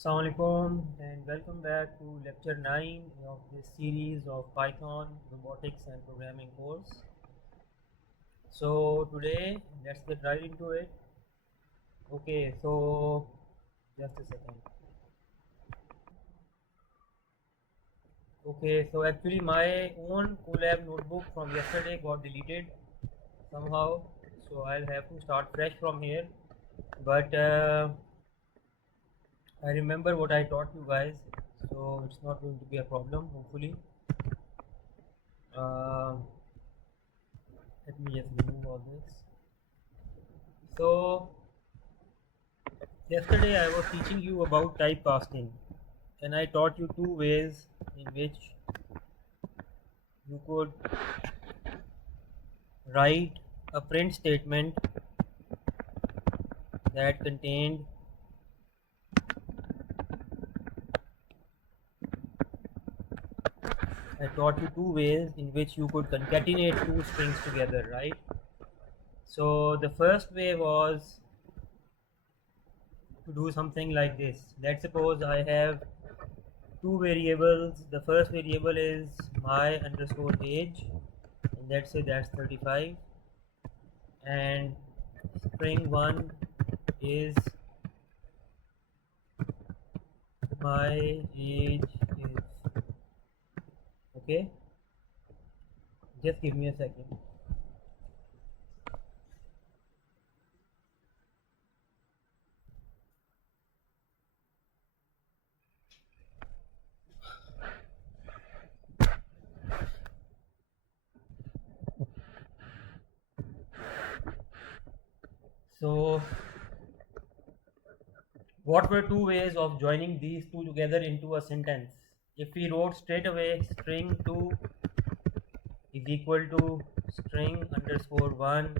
Assalamualaikum and welcome back to lecture 9 of this series of Python, robotics and programming course. So today let's get right into it. Okay, so just a second. Okay, so actually my own Colab notebook from yesterday got deleted somehow, so I'll have to start fresh from here. But I remember what I taught you guys, so it's not going to be a problem, hopefully. Let me just remove all this. So yesterday I was teaching you about typecasting, and I taught you two ways in which you could write a print statement that contained I taught you two ways in which you could concatenate two strings together, right? So the first way was to do something like this. Let's suppose I have two variables. The first variable is my underscore age, and let's say that's 35, and string 1 is my age is okay. Just give me a second. So what were two ways of joining these two together into a sentence? If we wrote straight away string 2 is equal to string underscore 1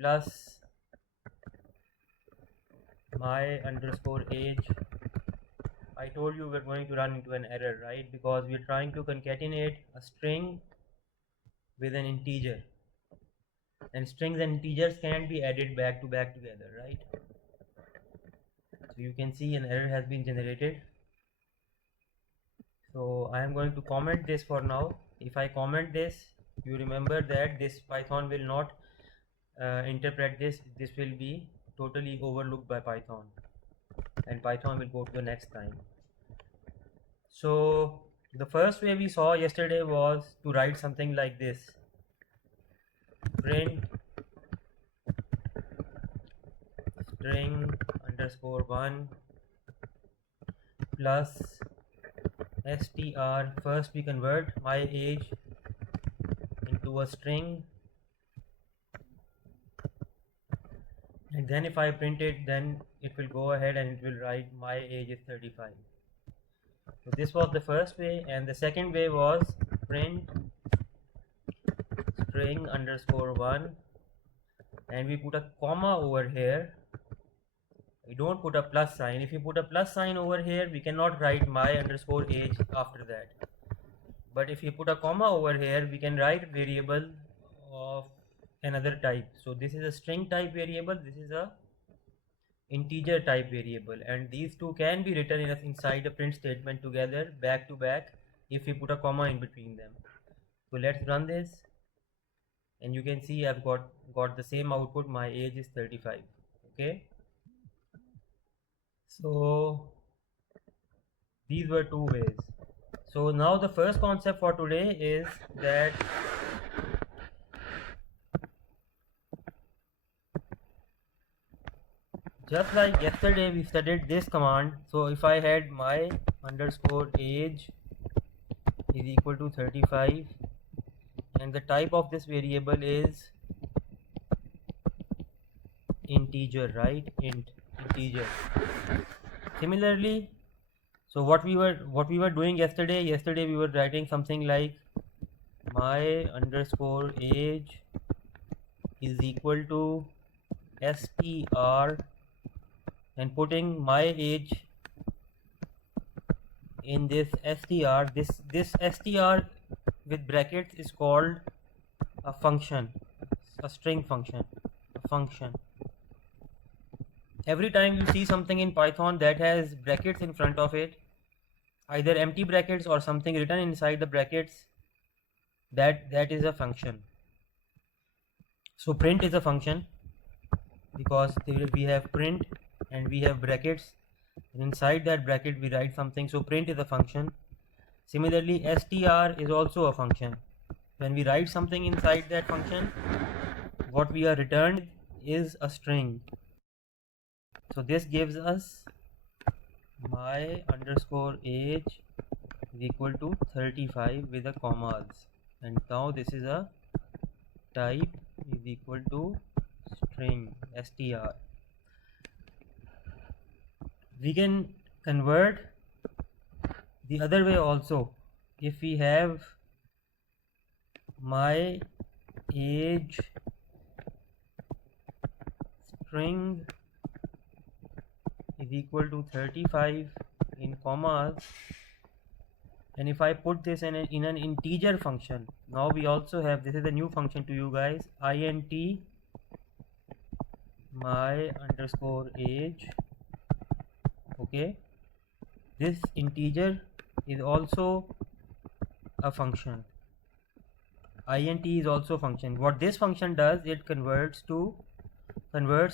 plus my underscore age, I told you we're going to run into an error, right? Because we're trying to concatenate a string with an integer, and strings and integers can't be added back to back together, right? So you can see an error has been generated. So I am going to comment this for now. If I comment this, you remember that this Python will not interpret this will be totally overlooked by Python, and Python will go to the next time. So the first way we saw yesterday was to write something like this: print string underscore 1 plus str. First we convert my age into a string, and then if I print it, then it will go ahead and it will write my age is 35. So this was the first way, and the second way was print string underscore 1, and we put a comma over here. We don't put a plus sign. If you put a plus sign over here, we cannot write my underscore age after that. But if you put a comma over here, we can write variable of another type. So this is a string type variable, this is a integer type variable, and these two can be written inside a print statement together back to back if we put a comma in between them. So let's run this, and you can see I've got the same output. My age is 35. Okay, so these were two ways. So now the first concept for today is that just like yesterday we studied this command. So if I had my underscore age is equal to 35, and the type of this variable is integer, right? Integer. Similarly, so what we were doing yesterday we were writing something like my underscore age is equal to str, and putting my age in this str. This str with brackets is called a function, a string function, a function. every time you see something in Python that has brackets in front of it, either empty brackets or something written inside the brackets, that is a function. So print is a function because we have print and we have brackets, and inside that bracket we write something. So print is a function. Similarly, str is also a function. When we write something inside that function, what we are returned is a string. So this gives us my underscore age is equal to 35 with the commas, and now this is a type is equal to string str. We can convert the other way also. If we have my age string is equal to 35 in commas, and if I put this in an integer function, now we also have, this is a new function to you guys, int my underscore age. Okay, this integer is also a function. Int is also a function. What this function does, it converts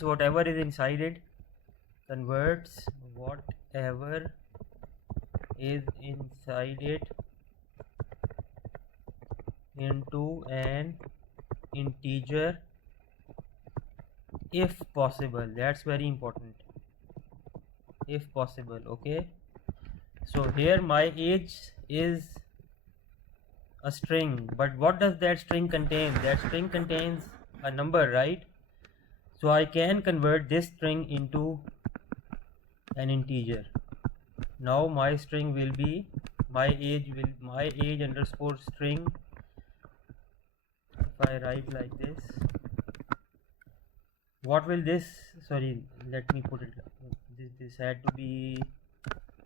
whatever is inside it, converts whatever is inside it into an integer if possible. That's very important, if possible. Okay, so here my age is a string, but what does that string contain? That string contains a number, right? So I can convert this string into an integer. Now my string will be my age underscore string. If I write like this, what will this, sorry, let me put it, this had to be,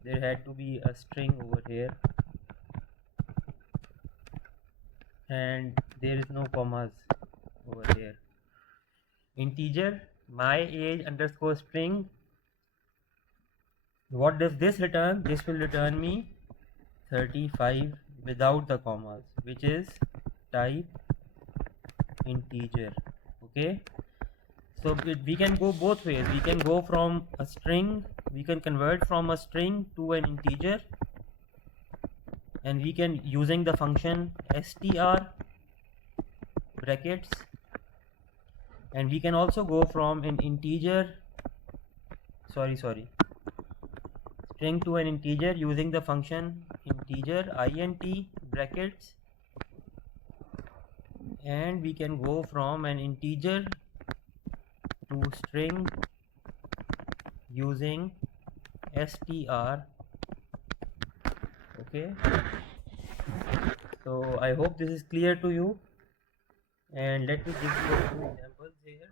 there had to be a string over here, and there is no commas over here. Integer my age underscore string. What does this return? This will return me 35 without the commas, which is type integer. Okay, so we can go both ways. We can go from a string, we can convert from a string to an integer, and we can, using the function str brackets, and we can also go from an integer, string to an integer using the function integer int brackets, and we can go from an integer to string using str. Okay, so I hope this is clear to you, and let me give you a few examples here.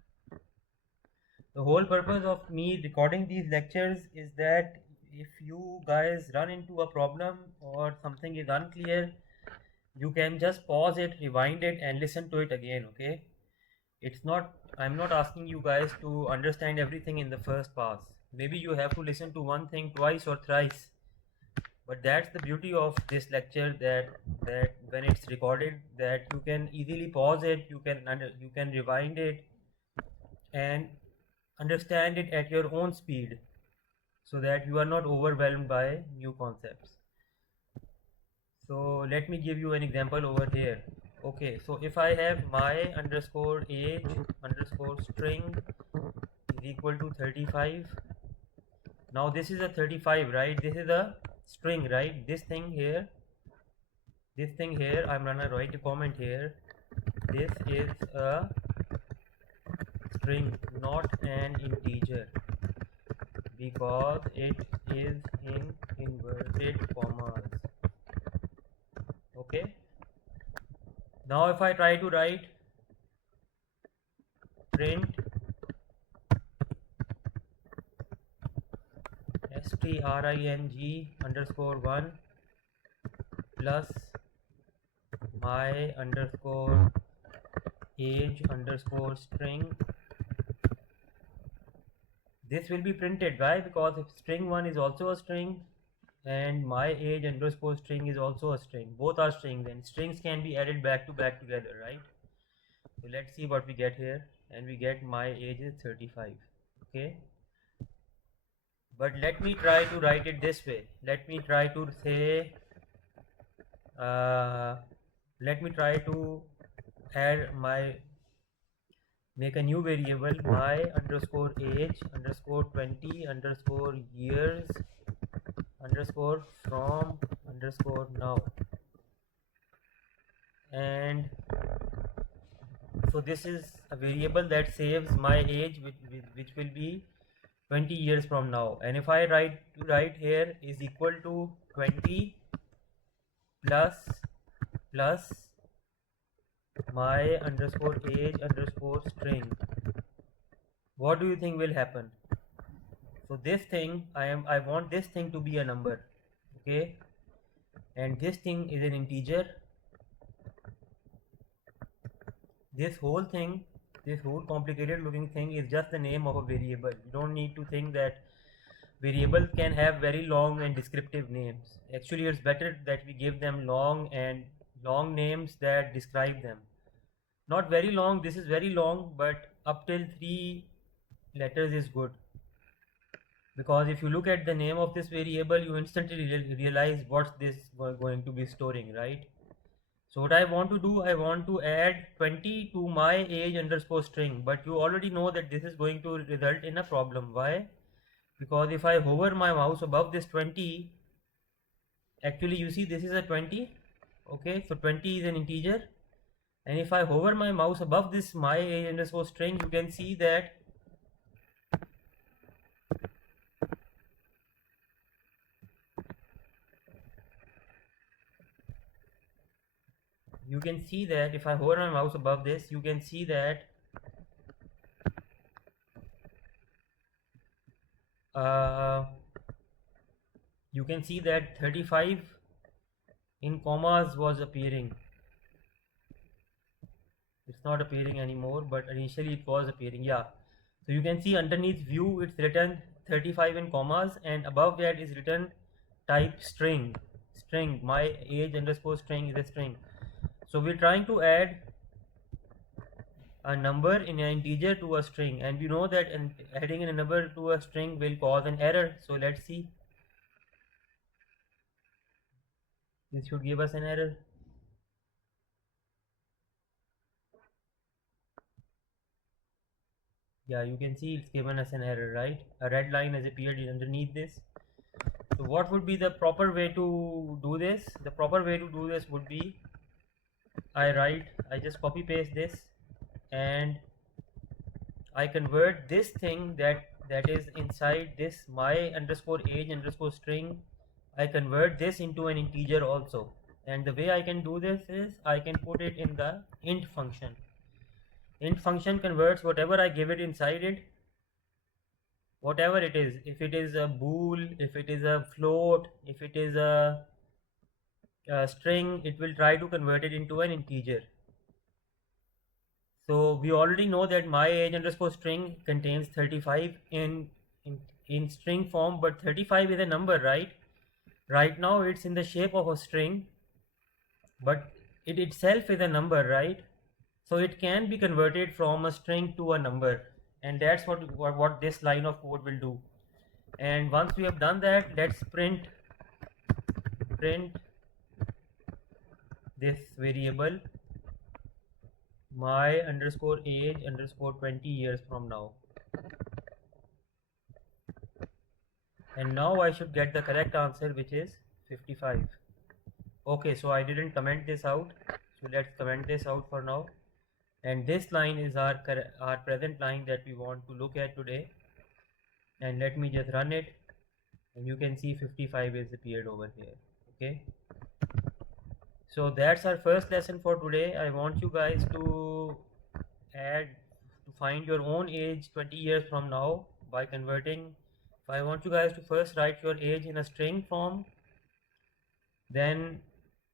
The whole purpose of me recording these lectures is that if you guys run into a problem or something is unclear, you can just pause it, rewind it, and listen to it again. Okay, I'm not asking you guys to understand everything in the first pass. Maybe you have to listen to one thing twice or thrice, but that's the beauty of this lecture, that when it's recorded, that you can easily pause it, you can rewind it and understand it at your own speed, so that you are not overwhelmed by new concepts. So let me give you an example over here. Okay, so if I have my underscore age underscore string is equal to 35. Now this is a 35, right? This is a string, right? This thing here, I'm gonna write a comment here. This is a string, not an integer, because it is in inverted commas. Okay, now if I try to write print string underscore 1 plus my underscore age underscore string, this will be printed. Why? Because if string 1 is also a string and my age underscore string is also a string, both are strings, and strings can be added back to back together, right? So let's see what we get here, and we get my age is 35. Okay, but let me try to write it this way. Let me try to say let me try to add my make a new variable my underscore age underscore 20 underscore years underscore from underscore now. And so this is a variable that saves my age, which will be 20 years from now. And if I write here is equal to 20 plus plus my underscore age underscore string, what do you think will happen? So this thing I want this thing to be a number, okay, and this thing is an integer. This whole thing, this whole complicated looking thing is just the name of a variable. You don't need to think that variables can have very long and descriptive names. Actually, it's better that we give them long names that describe them. Not very long, this is very long, but up till 3 letters is good. Because if you look at the name of this variable, you instantly realize what's this going to be storing, right? So what I want to do, I want to add 20 to my age underscore string, but you already know that this is going to result in a problem. Why? Because if I hover my mouse above this 20, actually you see this is a 20, okay, so 20 is an integer, and if I hover my mouse above this my age underscore string, you can see that if I hover my mouse above this, you can see that you can see that 35 in commas was appearing. It's not appearing anymore, but initially it was appearing. Yeah, so you can see underneath view it's written 35 in commas, and above that is written type string. My age underscore string is a string. So we're trying to add a number in an integer to a string, and we know that adding a number to a string will cause an error. So let's see. This should give us an error. Yeah, you can see it's given us an error, right? A red line has appeared underneath this. So what would be the proper way to do this? The proper way to do this would be I just copy paste this, and I convert this thing that is inside this my underscore age underscore string. I convert this into an integer also, and the way I can do this is I can put it in the int function. Int function converts whatever I give it inside it, whatever it is. If it is a bool, if it is a float, if it is a string, it will try to convert it into an integer. So we already know that my age underscore string contains 35 in string form, but 35 is a number, right? Right now it's in the shape of a string, but it itself is a number, right? So it can be converted from a string to a number, and that's what this line of code will do. And once we have done that, let's print this variable my underscore age underscore 20 years from now. And now I should get the correct answer, which is 55. Okay, so I didn't comment this out, so let's comment this out for now. And this line is our present line that we want to look at today. And let me just run it, and you can see 55 is appeared over here. Okay, so that's our first lesson for today. I want you guys to find your own age 20 years from now by converting. I want you guys to first write your age in a string form, then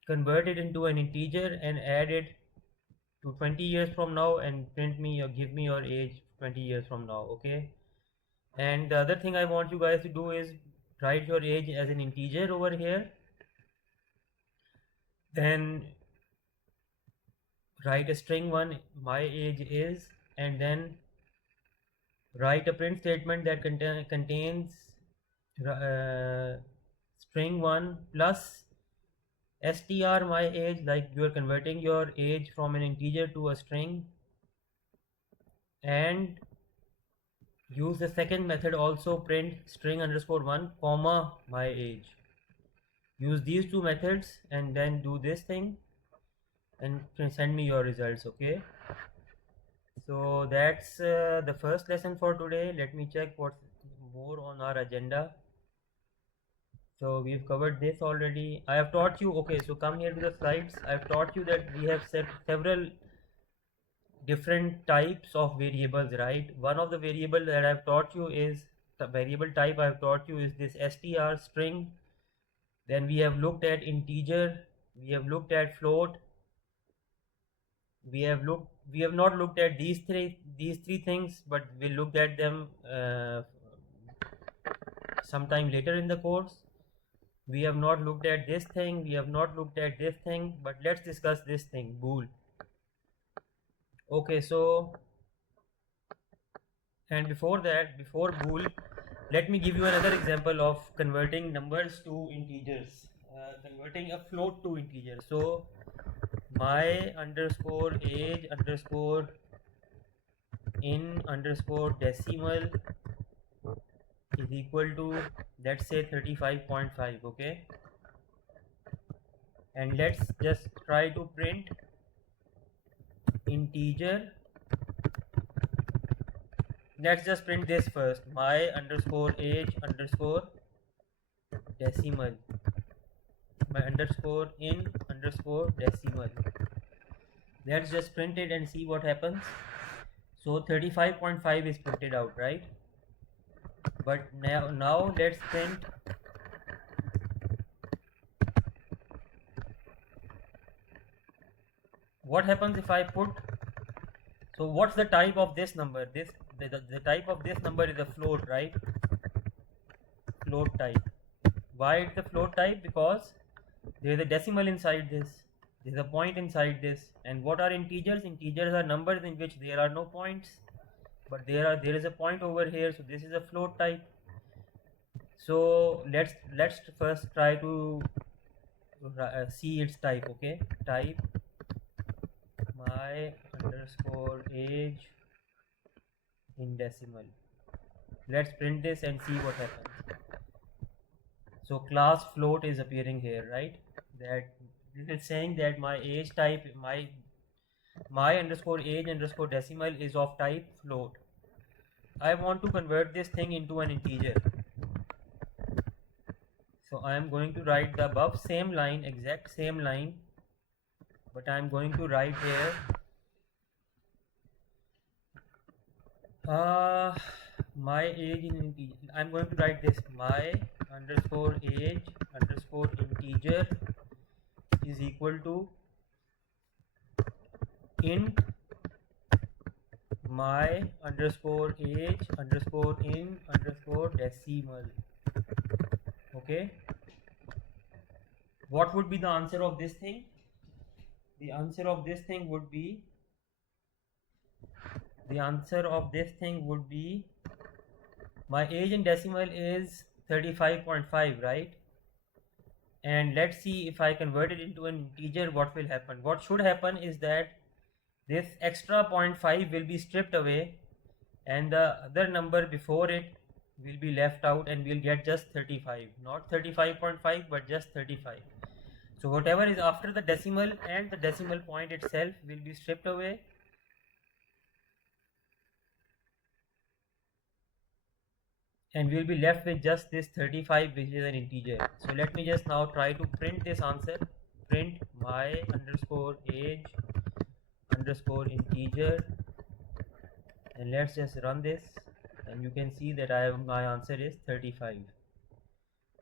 convert it into an integer and add it to 20 years from now, and print me or give me your age 20 years from now. Okay, And the other thing I want you guys to do is write your age as an integer over here, then write a string 1, my age is, and then write a print statement that contains uh, string 1 plus str my age, like you are converting your age from an integer to a string, and use the second method also, print string underscore 1 comma my age. Use these two methods and then do this thing and send me your results. Okay, so that's the first lesson for today. Let me check what's more on our agenda. So we've covered this already. I have taught you, okay, so come here to the slides. I've taught you that we have set several different types of variables, right? One of the variable that I've taught you is the variable type I've taught you is this str string. Then we have looked at integer, we have looked at float, we have not looked at these three things, but we looked at them sometime later in the course. We have not looked at this thing, we have not looked at this thing, but let's discuss this thing, bool. Okay, so and before that, before bool, let me give you another example of converting numbers to integers, converting a float to integer. So my underscore age underscore in underscore decimal is equal to, let's say, 35.5. okay, and let's just try to print integer. Let's just print this first, my underscore age underscore decimal, my underscore in underscore decimal. Let's just print it and see what happens. So 35.5 is printed out, right? But now let's print what happens if I put, so what's the type of this number? The type of this number is a float, right? Float type. Why it's a float type? Because there is a decimal inside this, there is a point inside this. And what are integers? Integers are numbers in which there are no points, but there is a point over here, so this is a float type. So let's first try to see its type. Okay, type my underscore age in decimal. Let's print this and see what happens. So class float is appearing here, right? That this is saying that my age type, my underscore age underscore decimal is of type float. I want to convert this thing into an integer. So I am going to write the above same line, exact same line, but I am going to write here my age in integer. I'm going to write this, my underscore age underscore integer is equal to int my underscore age underscore in underscore decimal. Okay, what would be the answer of this thing? The answer of this thing would be, my age in decimal is 35.5, right? And let's see, if I convert it into an integer, what will happen? What should happen is that this extra 0.5 will be stripped away and the other number before it will be left out, and we'll get just 35, not 35.5 but just 35. So whatever is after the decimal and the decimal point itself will be stripped away, and we'll be left with just this 35, which is an integer. So let me just now try to print this answer. Print my underscore age underscore integer, and let's just run this, and you can see that my answer is 35.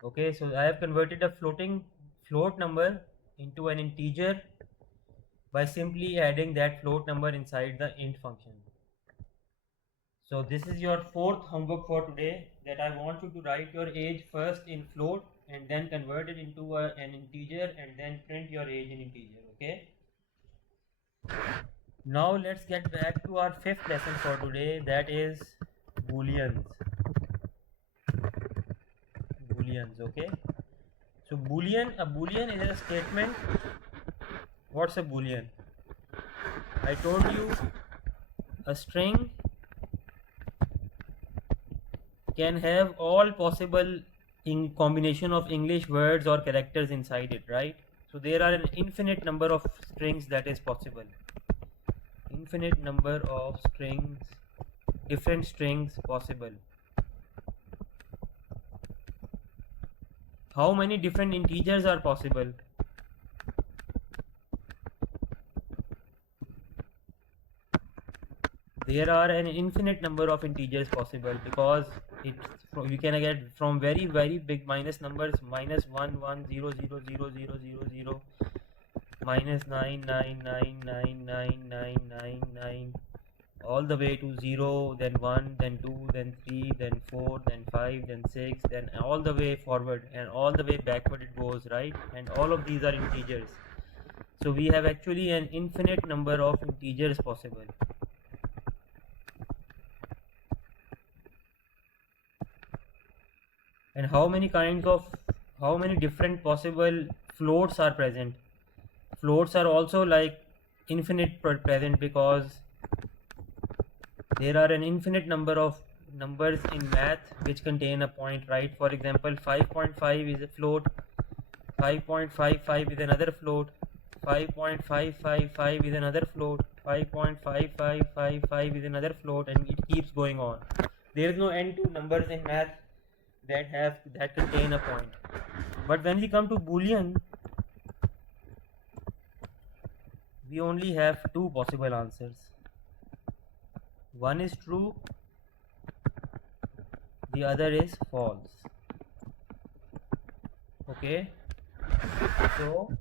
Okay, so I have converted a float number into an integer by simply adding that float number inside the int function. So this is your fourth homework for today, that I want you to write your age first in float and then convert it into an integer and then print your age in integer. Okay. Now let's get back to our fifth lesson for today, that is booleans. Booleans, okay. So a boolean is a statement. What's a boolean? I told you a string can have all possible in combination of English words or characters inside it, right? So there are an infinite number of strings that is possible. Infinite number of strings, different strings possible. How many different integers are possible? There are an infinite number of integers possible, because you can get from very big minus numbers, minus 1 1 0 0 0 0 0 0, minus 9 9 9 9 9 9 9 9, all the way to 0, then 1, then 2, then 3, then 4, then 5, then 6, then all the way forward and all the way backward it goes, right? And all of these are integers. So we have actually an infinite number of integers possible. And how many different possible floats are present? Floats are also like infinite present, because there are an infinite number of numbers in math which contain a point, right? For example, 5.5 is a float, 5.55 is another float, 5.555 is another float, 5.5555 is another float, and it keeps going on. There is no end to numbers in math that contain a point. But when we come to boolean, we only have two possible answers. One is true, the other is false. Okay, so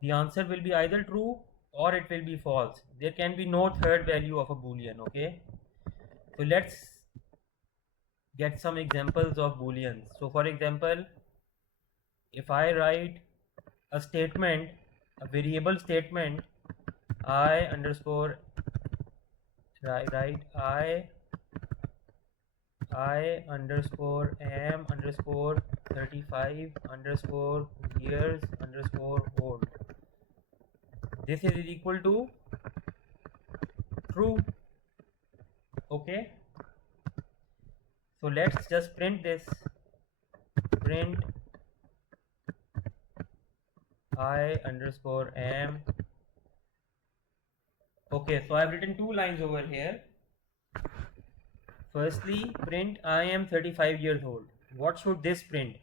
the answer will be either true or it will be false. There can be no third value of a boolean. Okay, so let's get some examples of booleans. So for example, if I write a statement, a variable statement, I underscore I underscore am underscore 35 underscore years underscore old, this is equal to true. Okay, so let's just print this. Print I underscore am. Okay, so I've written two lines over here. Firstly, print I am 35 years old. What should this print?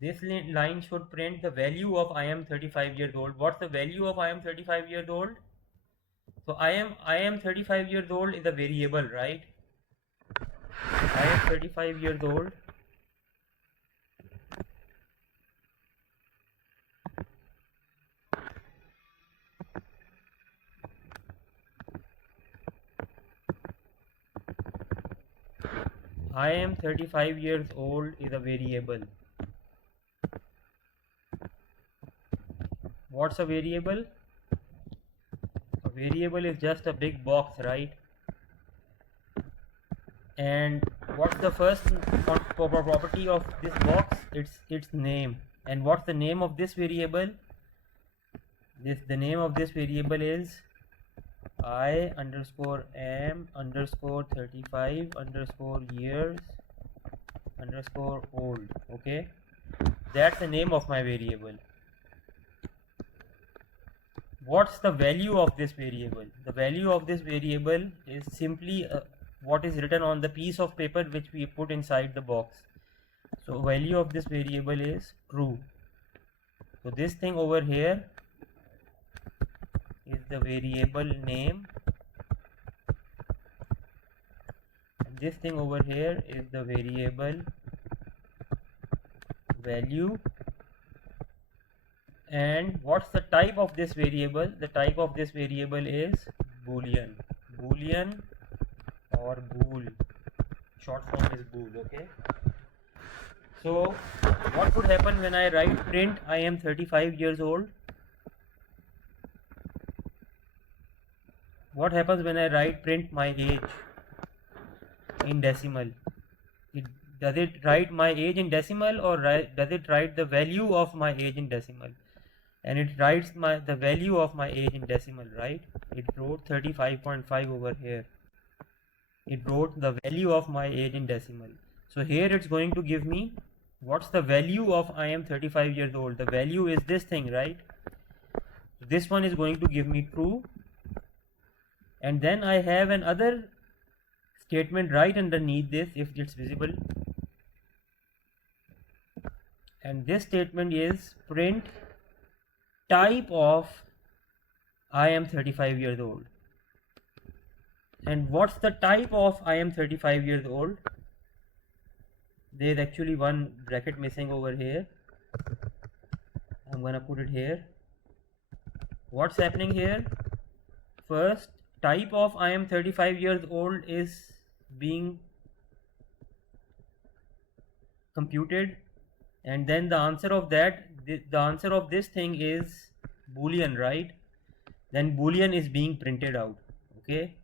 This line should print the value of I am 35 years old. What's the value of I am 35 years old? So I am 35 years old is a variable, right? I am 35 years old. I am 35 years old is a variable. What's a variable? A variable is just a big box, right? And what's the first property of this box? Its name. And what's the name of this variable? The name of this variable is I underscore am underscore 35 underscore years underscore old. Okay, that's the name of my variable. What's the value of this variable? The value of this variable is simply what is written on the piece of paper which we put inside the box. So value of this variable is true. So this thing over here is the variable name, and this thing over here is the variable value. And what's the type of this variable? The type of this variable is boolean. Boolean or bool. Short form is bool, okay? So what would happen when I write print I am 35 years old? What happens when I write print my age in decimal? Does it write my age in decimal, or does it write the value of my age in decimal? And it writes the value of my age in decimal, right? It wrote 35.5 over here. It wrote the value of my age in decimal. So here it's going to give me what's the value of I am 35 years old. The value is this thing, right? This one is going to give me true. And then I have another statement right underneath this, if it's visible. And this statement is print type of I am 35 years old. And what's the type of I am 35 years old? There's actually one bracket missing over here. I'm gonna put it here. What's happening here? First, type of I am 35 years old is being computed, and then the answer of that, the answer of this thing is boolean, right? Then boolean is being printed out. Okay,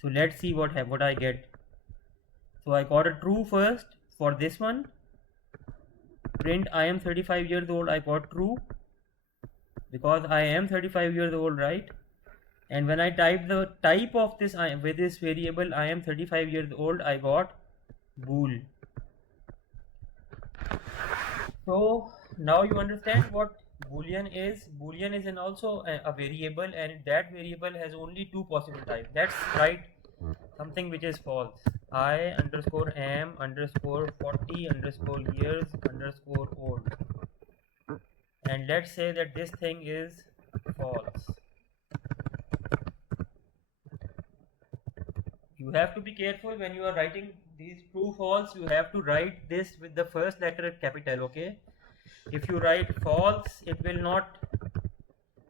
so let's see what I get. So I got a true first for this one. Print I am 35 years old, I got true because I am 35 years old, right? And when I type the type of this with this variable I am 35 years old, I got bool. So now you understand what boolean is. Boolean is also a variable, and that variable has only two possible types. Let's write something which is false. I underscore am underscore 40 underscore years underscore old, and let's say that this thing is false. You have to be careful when you are writing these true false. You have to write this with the first letter capital, okay? If you write false, it will not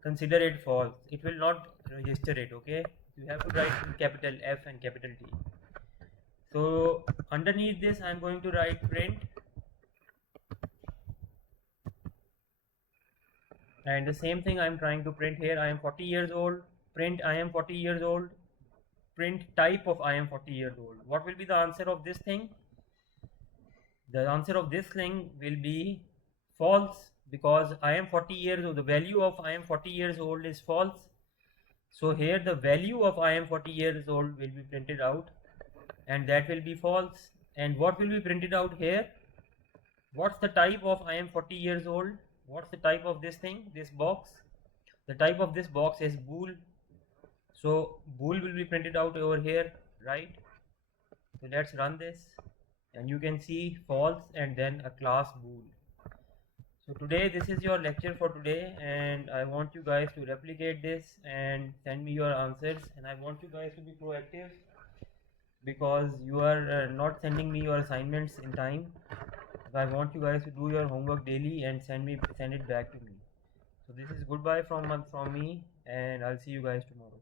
consider it false. It will not register it, okay? You have to write capital F and capital T. So underneath this, I'm going to write print, and the same thing I'm trying to print here. I am 40 years old. Print I am 40 years old. Print type of I am 40 years old. What will be the answer of this thing? The answer of this thing will be false, because I am 40 years old. The value of I am 40 years old is false. So here the value of I am 40 years old will be printed out, and that will be false. And what will be printed out here? What's the type of I am 40 years old? What's the type of this thing, this box? The type of this box is bool. So bool will be printed out over here, right? So let's run this, and you can see false and then a class bool. So today, this is your lecture for today, and I want you guys to replicate this and send me your answers. And I want you guys to be proactive, because you are not sending me your assignments in time. I want you guys to do your homework daily and send it back to me. So this is goodbye from me, and I'll see you guys tomorrow.